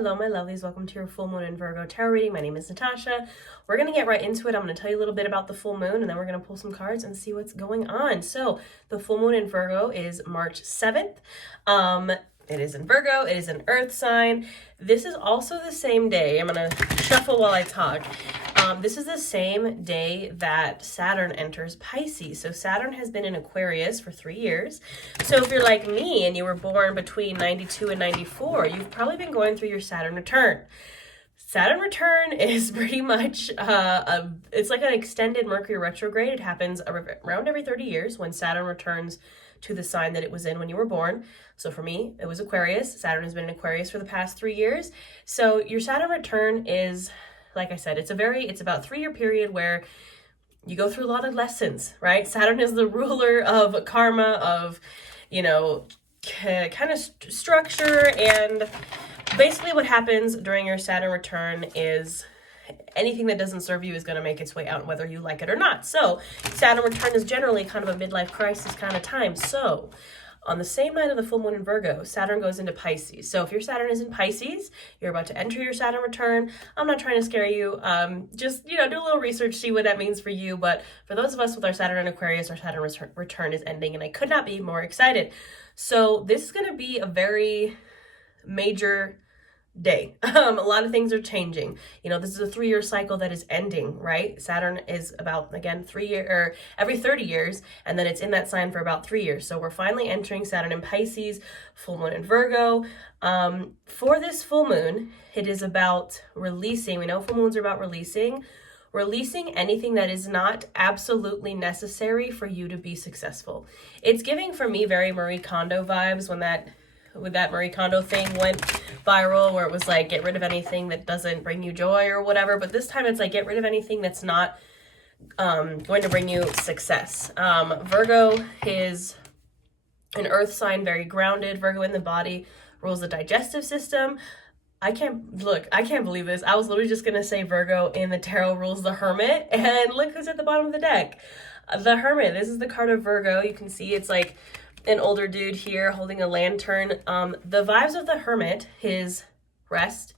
Hello, my lovelies. Welcome to your full moon in Virgo tarot reading. My name is Natasha. We're going to get right into it. I'm going to tell you a little bit about the full moon, and then we're going to pull some cards and see what's going on. So the full moon in Virgo is March 7th. It is in Virgo. It is an earth sign. This is also the same day. I'm going to shuffle while I talk. This is the same day that Saturn enters Pisces. So Saturn has been in Aquarius for 3 years. So if you're like me and you were born between 92 and 94, you've probably been going through your Saturn return. Saturn return is pretty much, it's like an extended Mercury retrograde. It happens around every 30 years when Saturn returns to the sign that it was in when you were born. So for me, it was Aquarius. Saturn has been in Aquarius for the past 3 years. So your Saturn return is, like I said, it's about 3 year period where you go through a lot of lessons, right? Saturn is the ruler of karma, of, kind of structure, and basically what happens during your Saturn return is anything that doesn't serve you is going to make its way out, whether you like it or not. So Saturn return is generally kind of a midlife crisis kind of time. So on the same night of the full moon in Virgo, Saturn goes into Pisces. So if your Saturn is in Pisces, you're about to enter your Saturn return. I'm not trying to scare you. Just, do a little research, see what that means for you. But for those of us with our Saturn in Aquarius, our Saturn return is ending, and I could not be more excited. So this is going to be a very major day. A lot of things are changing. This is a 3 year cycle that is ending, right? Saturn is about, again, every 30 years, and then it's in that sign for about 3 years. So we're finally entering Saturn in Pisces, full moon in Virgo. For this full moon, it is about releasing. We know full moons are about releasing anything that is not absolutely necessary for you to be successful. It's giving, for me, very Marie Kondo vibes when that Marie Kondo thing went viral, where it was like, get rid of anything that doesn't bring you joy or whatever. But this time it's like, get rid of anything that's not going to bring you success. Virgo is an earth sign, very grounded. Virgo in the body rules the digestive system. I can't believe this. I was literally just going to say Virgo in the tarot rules the Hermit, and look who's at the bottom of the deck. The Hermit. This is the card of Virgo. You can see it's like an older dude here holding a lantern. The vibes of the Hermit is rest.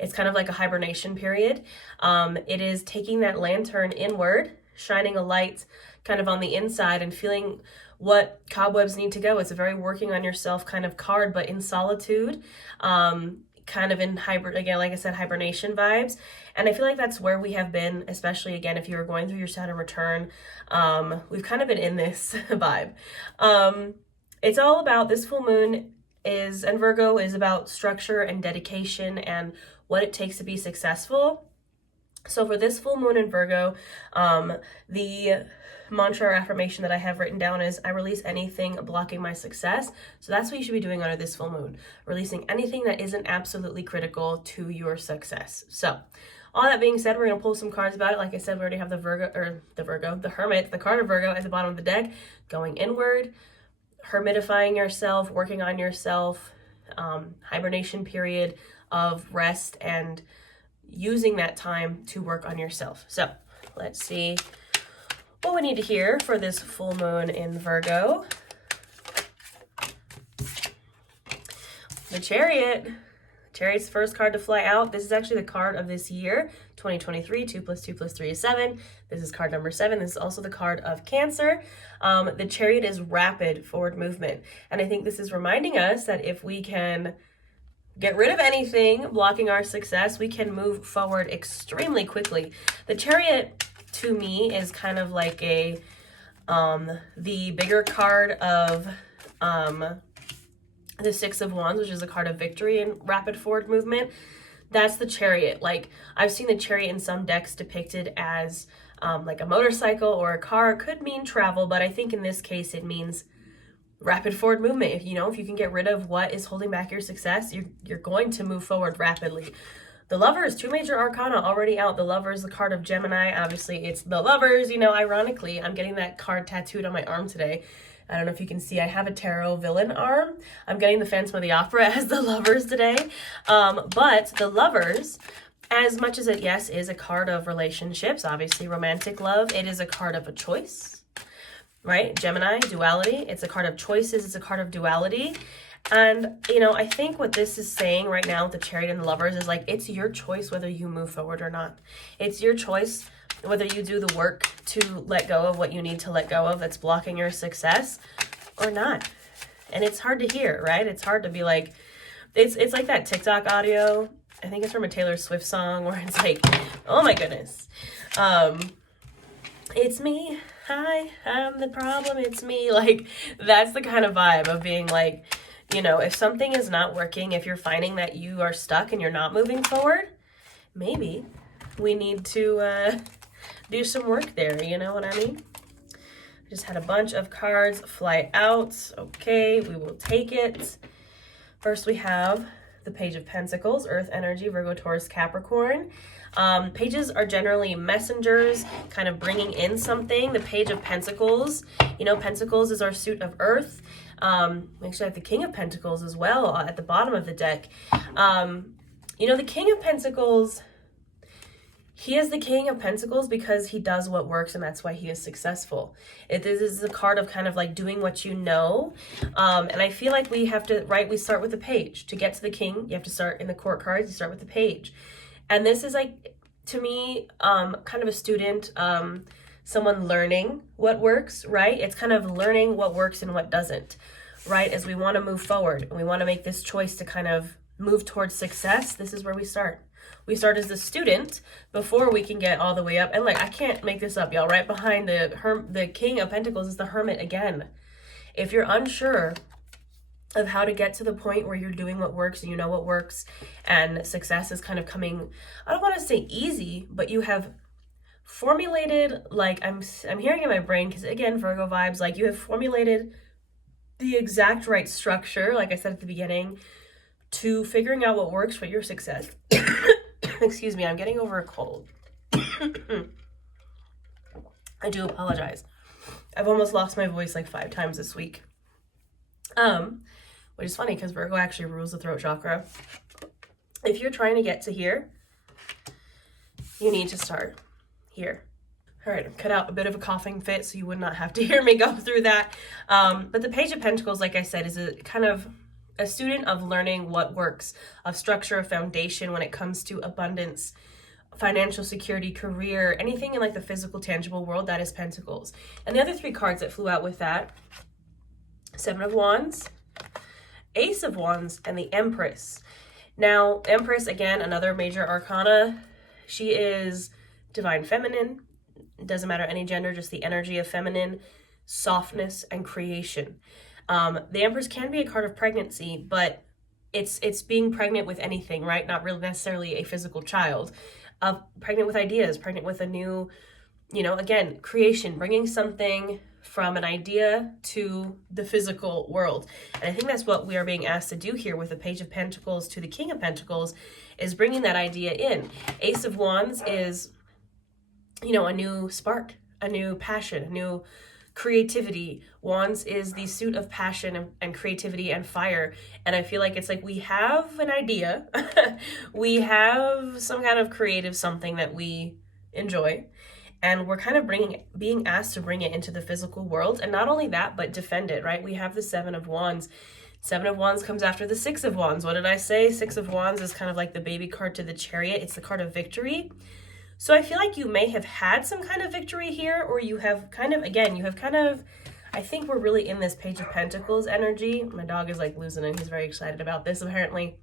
It's kind of like a hibernation period. It is taking that lantern inward, shining a light kind of on the inside and feeling what cobwebs need to go. It's a very working on yourself kind of card, but in solitude, kind of in hibernation vibes. And I feel like that's where we have been, especially again, if you were going through your Saturn return, we've kind of been in this vibe. It's all about, this full moon and Virgo is about structure and dedication and what it takes to be successful. So for this full moon in Virgo, the mantra or affirmation that I have written down is, I release anything blocking my success. So that's what you should be doing under this full moon, releasing anything that isn't absolutely critical to your success. So all that being said, we're going to pull some cards about it. Like I said, we already have the Hermit, the card of Virgo at the bottom of the deck, going inward, hermitifying yourself, working on yourself, hibernation period of rest, and using that time to work on yourself. So let's see what we need to hear for this full moon in Virgo. The Chariot. Chariot's the first card to fly out. This is actually the card of this year, 2023. 2 + 2 + 3 is 7. This is card number 7. This is also the card of Cancer. The Chariot is rapid forward movement. And I think this is reminding us that if we can get rid of anything blocking our success, we can move forward extremely quickly. The Chariot, to me, is kind of like the bigger card of the Six of Wands, which is a card of victory and rapid forward movement. That's the Chariot. Like, I've seen the Chariot in some decks depicted as like a motorcycle or a car. It could mean travel, but I think in this case it means rapid forward movement. If you can get rid of what is holding back your success, you're going to move forward rapidly. The Lovers, 2 major arcana already out. The Lovers, the card of Gemini. Obviously, it's the Lovers. Ironically, I'm getting that card tattooed on my arm today. I don't know if you can see, I have a tarot villain arm. I'm getting the Phantom of the Opera as the Lovers today. But the Lovers, as much as it, yes, is a card of relationships, obviously romantic love, it is a card of a choice, right? Gemini, duality. It's a card of choices. It's a card of duality. And, you know, I think what this is saying right now with the Chariot and the Lovers is like, it's your choice whether you move forward or not. It's your choice whether you do the work to let go of what you need to let go of that's blocking your success or not. And it's hard to hear, right? It's hard to be like, it's like that TikTok audio. I think it's from a Taylor Swift song where it's like, oh my goodness. It's me. Hi, I'm the problem. It's me. Like, that's the kind of vibe of being like, you know, if something is not working, if you're finding that you are stuck and you're not moving forward, maybe we need to do some work there. You know what I mean? I just had a bunch of cards fly out. Okay, we will take it. First, we have the Page of Pentacles, Earth energy, Virgo, Taurus, Capricorn. Pages are generally messengers, kind of bringing in something. The Page of Pentacles, you know, Pentacles is our suit of Earth. Actually, I have the King of Pentacles as well at the bottom of the deck. You know, the King of Pentacles, he is the King of Pentacles because he does what works, and that's why he is successful. This is a card of kind of like doing what you know. And I feel like we have to, right, we start with the Page. To get to the King, you have to start in the court cards, you start with the Page. And this is like, to me, kind of a student, someone learning what works, right? It's kind of learning what works and what doesn't, right? As we want to move forward and we want to make this choice to kind of move towards success, this is where we start. We start as the student before we can get all the way up. And like, I can't make this up, y'all. Right behind the King of Pentacles is the Hermit again. If you're unsure of how to get to the point where you're doing what works and you know what works and success is kind of coming, I don't want to say easy, but you have formulated, like I'm hearing in my brain, because again, Virgo vibes, like you have formulated the exact right structure, like I said at the beginning, to figuring out what works for your success. Excuse me, I'm getting over a cold. I do apologize. I've almost lost my voice like 5 times this week. Which is funny because Virgo actually rules the throat chakra. If you're trying to get to here, you need to start here. All right, I've cut out a bit of a coughing fit so you would not have to hear me go through that. But the Page of Pentacles, like I said, is a kind of a student of learning what works, of structure, of foundation when it comes to abundance, financial security, career, anything in like the physical, tangible world. That is Pentacles. And the other 3 cards that flew out with that, 7 of Wands, Ace of Wands, and the Empress. Now, Empress, again, another major arcana. She is divine feminine. It doesn't matter any gender, just the energy of feminine, softness, and creation. The Empress can be a card of pregnancy, but it's being pregnant with anything, right? Not really necessarily a physical child. Pregnant with ideas, pregnant with a new, you know, again, creation, bringing something from an idea to the physical world. And I think that's what we are being asked to do here with the Page of Pentacles to the King of Pentacles, is bringing that idea in. Ace of Wands is, you know, a new spark, a new passion, a new creativity. Wands is the suit of passion and creativity and fire. And I feel like it's like we have an idea. We have some kind of creative something that we enjoy. And we're kind of being asked to bring it into the physical world. And not only that, but defend it, right? We have the 7 of Wands. 7 of Wands comes after the 6 of Wands. What did I say? 6 of Wands is kind of like the baby card to the Chariot. It's the card of victory. So I feel like you may have had some kind of victory here, or you have kind of, again, I think we're really in this Page of Pentacles energy. My dog is like losing it. He's very excited about this, apparently.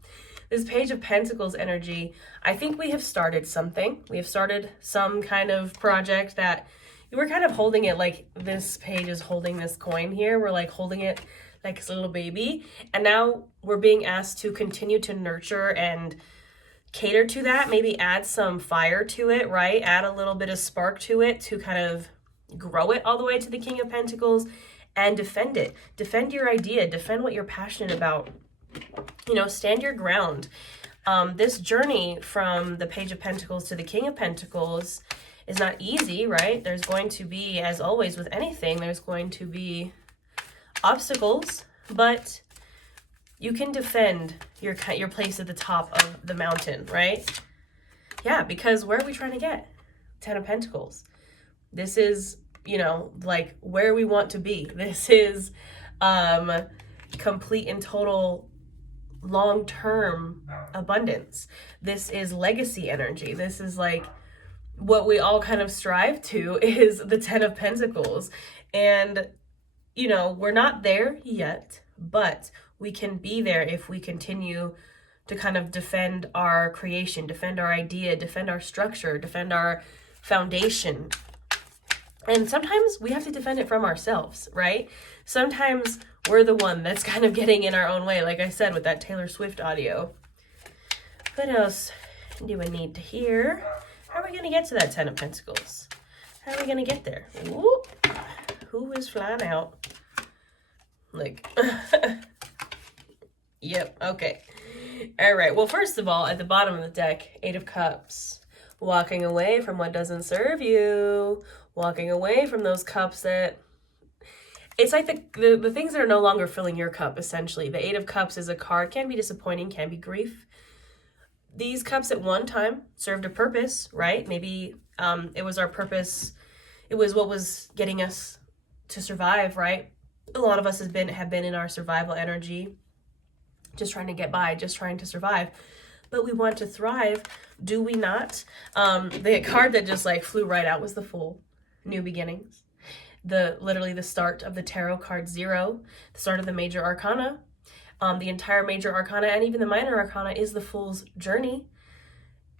This Page of Pentacles energy, I think we have started something. We have started some kind of project that we're kind of holding it like this page is holding this coin here. We're like holding it like it's a little baby. And now we're being asked to continue to nurture and cater to that, maybe add some fire to it, right? Add a little bit of spark to it to kind of grow it all the way to the King of Pentacles and defend it. Defend your idea, defend what you're passionate about. You know, stand your ground. This journey from the Page of Pentacles to the King of Pentacles is not easy, right? There's going to be, as always with anything, there's going to be obstacles, but you can defend your place at the top of the mountain, right? Yeah, because where are we trying to get? 10 of Pentacles. This is, you know, like where we want to be. This is complete and total long-term abundance. This is legacy energy. This is like what we all kind of strive to, is the 10 of Pentacles. And, you know, we're not there yet, but we can be there if we continue to kind of defend our creation, defend our idea, defend our structure, defend our foundation. And sometimes we have to defend it from ourselves, right? Sometimes we're the one that's kind of getting in our own way, like I said with that Taylor Swift audio. What else do we need to hear? How are we going to get to that 10 of Pentacles? How are we going to get there? Ooh, who is flying out? Like, yep, okay. All right, well, first of all, at the bottom of the deck, 8 of Cups. Walking away from what doesn't serve you. Walking away from those cups that... It's like the things that are no longer filling your cup, essentially. The 8 of Cups is a card, can be disappointing, can be grief. These cups at one time served a purpose, right? Maybe it was our purpose. It was what was getting us to survive, right? A lot of us have been in our survival energy, just trying to get by, just trying to survive. But we want to thrive, do we not? The card that just like flew right out was the Fool, New Beginnings. Literally the start of the tarot card 0, the start of the major arcana. The entire major arcana and even the minor arcana is the Fool's journey.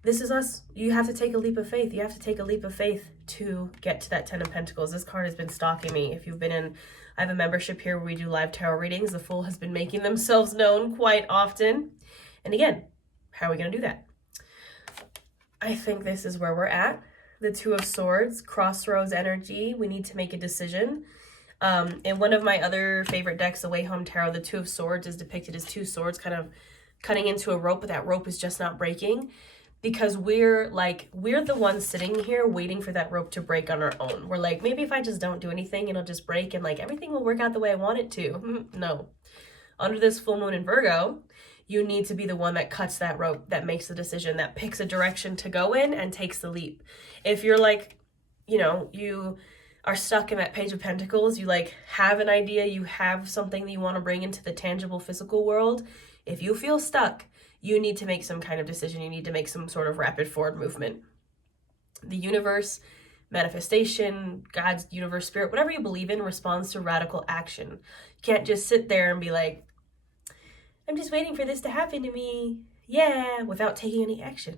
This is us. You have to take a leap of faith. You have to take a leap of faith to get to that 10 of Pentacles. This card has been stalking me. If you've been in, I have a membership here where we do live tarot readings. The Fool has been making themselves known quite often. And again, how are we going to do that? I think this is where we're at. The 2 of Swords, crossroads energy. We need to make a decision. In one of my other favorite decks, the Way Home Tarot, the 2 of Swords is depicted as 2 swords kind of cutting into a rope, but that rope is just not breaking because we're the ones sitting here waiting for that rope to break on our own. We're like, maybe if I just don't do anything, it'll just break and like everything will work out the way I want it to. No. Under this full moon in Virgo, you need to be the one that cuts that rope, that makes the decision, that picks a direction to go in and takes the leap. If you're like, you know, you are stuck in that Page of Pentacles, you like have an idea, you have something that you want to bring into the tangible physical world. If you feel stuck, you need to make some kind of decision. You need to make some sort of rapid forward movement. The universe, manifestation, God's universe, spirit, whatever you believe in, responds to radical action. You can't just sit there and be like, I'm just waiting for this to happen to me. Yeah, without taking any action,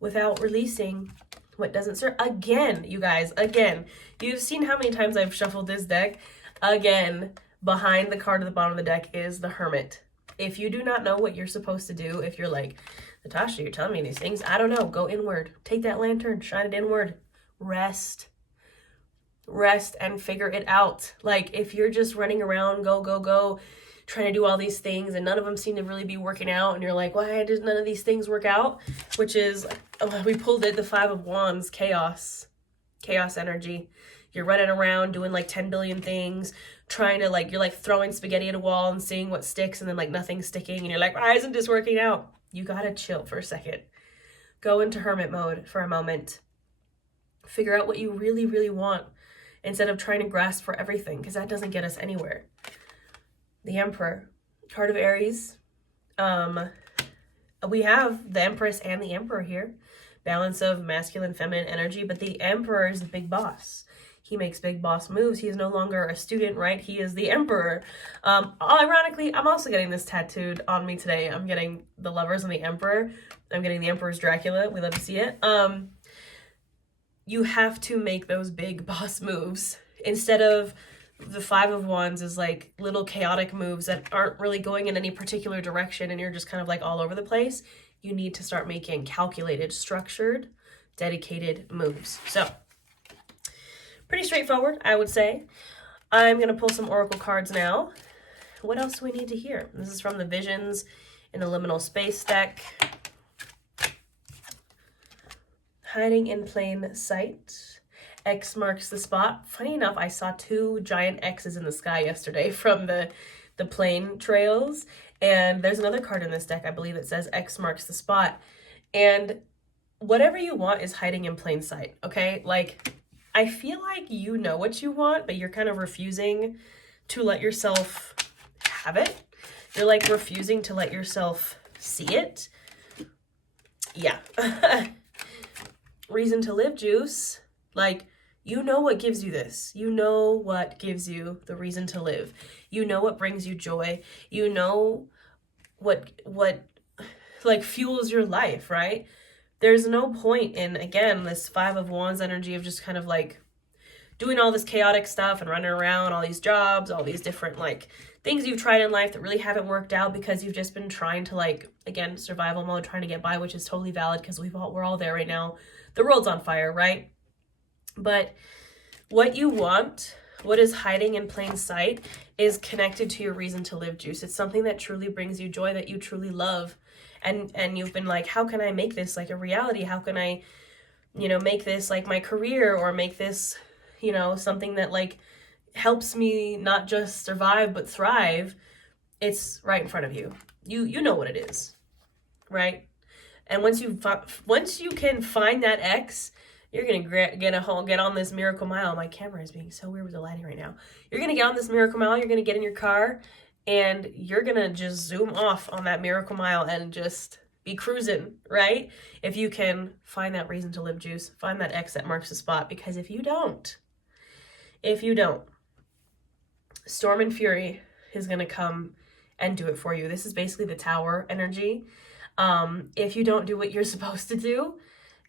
without releasing what doesn't serve. Again, you guys, again, you've seen how many times I've shuffled this deck. Again, behind the card at the bottom of the deck is the Hermit. If you do not know what you're supposed to do, if you're like, Natasha, you're telling me these things, I don't know, go inward. Take that lantern, shine it inward. Rest and figure it out. Like, if you're just running around, go, trying to do all these things and none of them seem to really be working out and you're like, why does none of these things work out? Which is, we pulled it, the 5 of Wands, chaos energy. You're running around doing like 10 billion things, trying to like, you're like throwing spaghetti at a wall and seeing what sticks and then like nothing's sticking and you're like, why isn't this working out? You gotta chill for a second. Go into hermit mode for a moment. Figure out what you really, really want instead of trying to grasp for everything, because that doesn't get us anywhere. The Emperor, card of Aries. We have the Empress and the Emperor here. Balance of masculine, feminine energy, but the Emperor is the big boss. He makes big boss moves. He is no longer a student, right? He is the Emperor. Ironically, I'm also getting this tattooed on me today. I'm getting the Lovers and the Emperor. I'm getting the Emperor's Dracula. We love to see it. You have to make those big boss moves instead of the 5 of Wands is like little chaotic moves that aren't really going in any particular direction and you're just kind of like all over the place. You need to start making calculated, structured, dedicated moves. So, pretty straightforward, I would say. I'm going to pull some oracle cards now. What else do we need to hear? This is from the Visions in the Liminal Space deck. Hiding in plain sight. X marks the spot. Funny enough, I saw 2 giant X's in the sky yesterday from the plane trails. And there's another card in this deck, I believe, that says X marks the spot. And whatever you want is hiding in plain sight, okay? Like, I feel like you know what you want, but you're kind of refusing to let yourself have it. You're like refusing to let yourself see it. Yeah. Reason to live juice. Like, you know what gives you this. You know what gives you the reason to live. You know what brings you joy. You know what like fuels your life, right? There's no point in, again, this Five of Wands energy of just kind of like doing all this chaotic stuff and running around, all these jobs, all these different like things you've tried in life that really haven't worked out because you've just been trying to, like, again, survival mode, trying to get by, which is totally valid because we're all there right now. The world's on fire, right? But what you want, what is hiding in plain sight, is connected to your reason to live juice. It's something that truly brings you joy, that you truly love. And you've been like, how can I make this like a reality? How can I, make this like my career, or make this, something that like helps me not just survive but thrive? It's right in front of you. You know what it is, right? And once you can find that X, you're gonna get on this miracle mile. My camera is being so weird with the lighting right now. You're gonna get on this miracle mile. You're gonna get in your car, and you're gonna just zoom off on that miracle mile and just be cruising, right? If you can find that reason to live juice, find that X that marks the spot. Because if you don't, storm and fury is gonna come and do it for you. This is basically the Tower energy. If you don't do what you're supposed to do,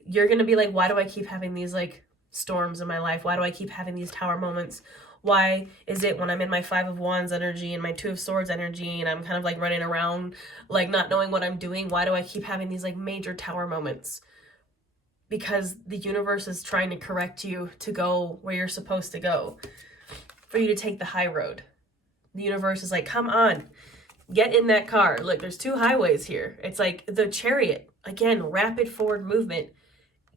you're gonna be like, why do I keep having these like storms in my life? Why do I keep having these Tower moments? Why is it when I'm in my Five of Wands energy and my Two of Swords energy and I'm kind of like running around, like not knowing what I'm doing, why do I keep having these like major Tower moments? Because the universe is trying to correct you to go where you're supposed to go, for you to take the high road. The universe is like, come on, get in that car. Look, there's two highways here. It's like the Chariot. Again, rapid forward movement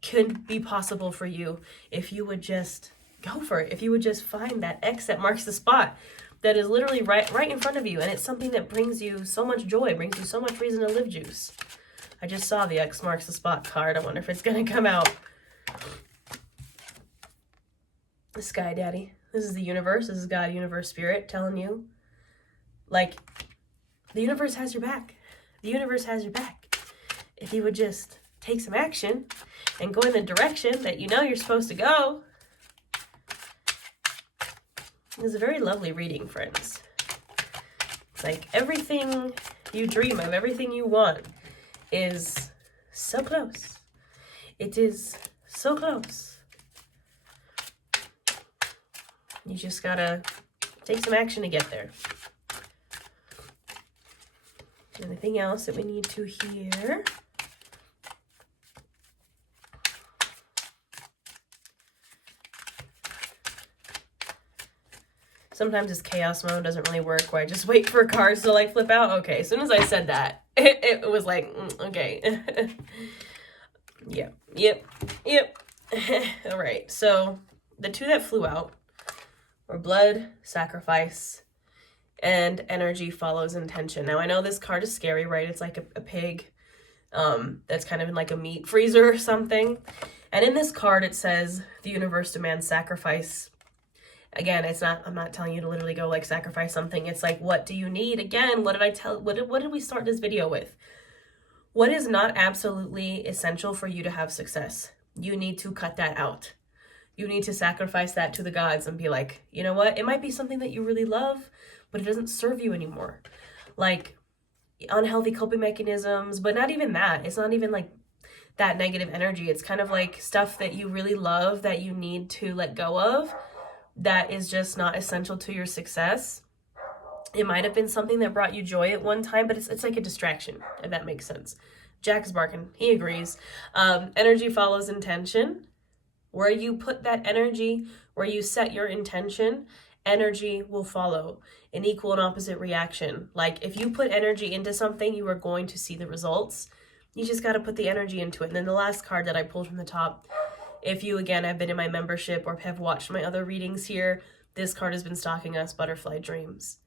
could be possible for you if you would just go for it. If you would just find that X that marks the spot, that is literally right in front of you, and it's something that brings you so much joy, brings you so much reason to live juice. I just saw the X marks the spot card. I wonder if it's gonna come out. The Sky Daddy. This is the universe. This is God, universe, spirit telling you, like, the universe has your back. The universe has your back. If you would just take some action and go in the direction that you know you're supposed to go. It's a very lovely reading, friends. It's like everything you dream of, everything you want is so close. It is so close. You just gotta take some action to get there. Anything else that we need to hear? Sometimes this chaos mode doesn't really work, where I just wait for cards to like flip out. Okay, as soon as I said that, it was like, okay. Yep. All right, so the two that flew out were blood, sacrifice, and energy follows intention. Now, I know this card is scary, right? It's like a pig that's kind of in like a meat freezer or something. And in this card, it says the universe demands sacrifice. Again, I'm not telling you to literally go like sacrifice something. It's like, what do you need? Again, what did we start this video with? What is not absolutely essential for you to have success? You need to cut that out. You need to sacrifice that to the gods and be like, you know what? It might be something that you really love, but it doesn't serve you anymore. Like unhealthy coping mechanisms, but not even that. It's not even like that negative energy. It's kind of like stuff that you really love that you need to let go of, that is just not essential to your success. It might have been something that brought you joy at one time, but it's like a distraction, if that makes sense. Jack is barking. He agrees. Energy follows intention. Where you put that energy, where you set your intention, energy will follow. An equal and opposite reaction. Like if you put energy into something, you are going to see the results. You just got to put the energy into it. And then the last card that I pulled from the top, if you, again, have been in my membership or have watched my other readings here, this card has been stalking us, Butterfly Dreams.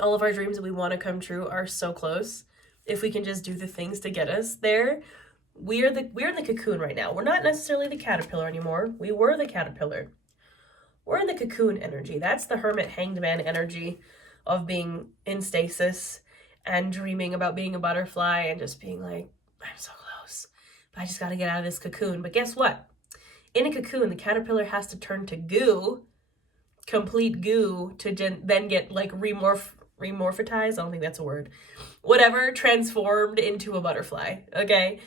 All of our dreams that we want to come true are so close. If we can just do the things to get us there. We're in the cocoon right now. We're not necessarily the caterpillar anymore. We were the caterpillar. we're in the cocoon energy. That's the hermit hanged man energy of being in stasis and dreaming about being a butterfly and just being like, I'm so close, but I just got to get out of this cocoon. But guess what? In a cocoon, the caterpillar has to turn to goo, complete goo, to then get like remorphatized. I don't think that's a word. Whatever, transformed into a butterfly. Okay,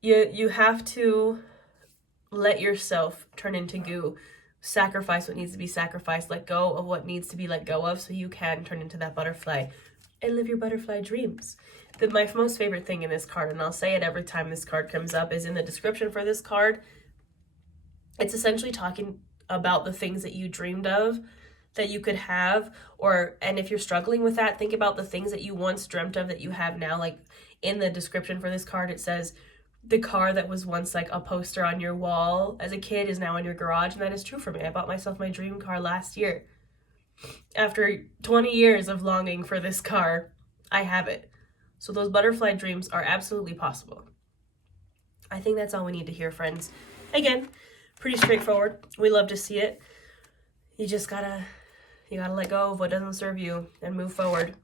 you have to let yourself turn into goo, sacrifice what needs to be sacrificed, let go of what needs to be let go of, so you can turn into that butterfly and live your butterfly dreams. My most favorite thing in this card, and I'll say it every time this card comes up, is in the description for this card. It's essentially talking about the things that you dreamed of that you could have, and if you're struggling with that, think about the things that you once dreamt of that you have now. Like in the description for this card, it says the car that was once like a poster on your wall as a kid is now in your garage, and that is true for me. I bought myself my dream car last year. After 20 years of longing for this car, I have it. So those butterfly dreams are absolutely possible. I think that's all we need to hear, friends. Again, pretty straightforward. We love to see it. You just gotta let go of what doesn't serve you and move forward.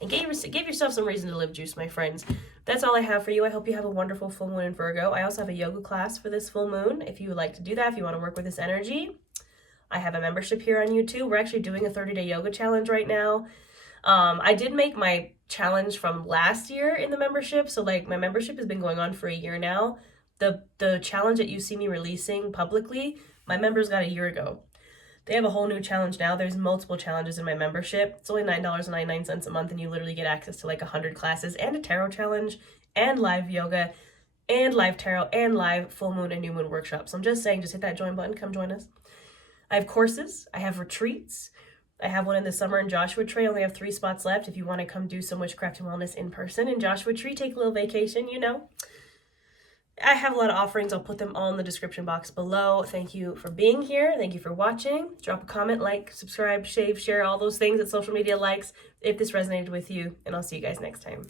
And give yourself some reason to live, juice, my friends. That's all I have for you. I hope you have a wonderful full moon in Virgo. I also have a yoga class for this full moon. If you would like to do that, if you want to work with this energy, I have a membership here on YouTube. We're actually doing a 30-day yoga challenge right now. I did make my challenge from last year in the membership. So like my membership has been going on for a year now. The challenge that you see me releasing publicly, my members got a year ago. They have a whole new challenge now. There's multiple challenges in my membership. It's only $9.99 a month, and you literally get access to like 100 classes and a tarot challenge and live yoga and live tarot and live full moon and new moon workshops. So I'm just saying, just hit that join button. Come join us. I have courses. I have retreats. I have one in the summer in Joshua Tree. I only have 3 spots left. If you want to come do some witchcraft and wellness in person in Joshua Tree, take a little vacation, I have a lot of offerings. I'll put them all in the description box below. Thank you for being here. Thank you for watching. Drop a comment, like, subscribe, share all those things that social media likes if this resonated with you. And I'll see you guys next time.